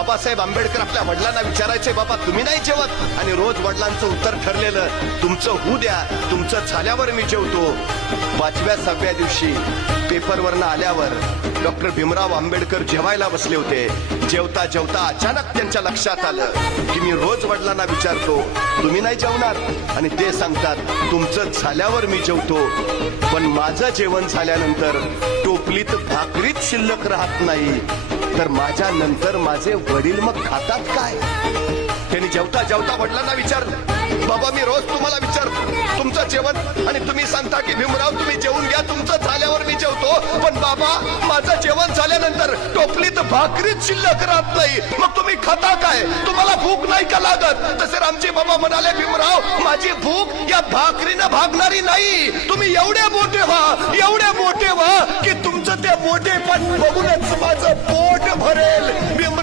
बाबासाहेब आंबेडकर आपल्या वडिलांना विचारायचे, बाबा तुम्ही नाही जेवत? आणि रोज वडिलांचं उत्तर ठरलेलं, तुमचं होऊ द्या, तुमचं झाल्यावर मी जेवतो. 5व्या-6व्या दिवशी पेपरवरनं आल्यावर डॉक्टर भीमराव आंबेडकर जेवायला बसले होते. जेवता जेवता अचानक त्यांच्या लक्षात आलं की मी रोज वडिलांना विचारतो, तुम्ही नाही जेवणार? आणि ते सांगतात, तुमचं झाल्यावर मी जेवतो. पण माझं जेवण झाल्यानंतर टोपलीत भाकरीच शिल्लक राहत नाही, तर माझ्या नंतर माझे वडील मग खातात काय? त्यांनी जेवता जेवता वडिलांना विचारलं, बाबा मी रोज तुम्हाला विचारतो तुमचं जेवण, आणि तुम्ही सांगता की भीमराव तुम्ही जेवून घ्या, तुमचं झाल्यावर मी जेवतो. पण बाबा माझं जेवण झाल्यानंतर टोपलीत भाकरीच शिल्लक राहत नाही, मग तुम्ही खाता काय? तुम्हाला भूक नाही का लागत? तसे रामजी बाबा म्हणाले, भीमराव माझी भूक या भाकरीनं भागणारी नाही. तुम्ही एवढे मोठे व्हा की तुमचं ते मोठेपण बघूनच माझं पोट भरेल. भीमराव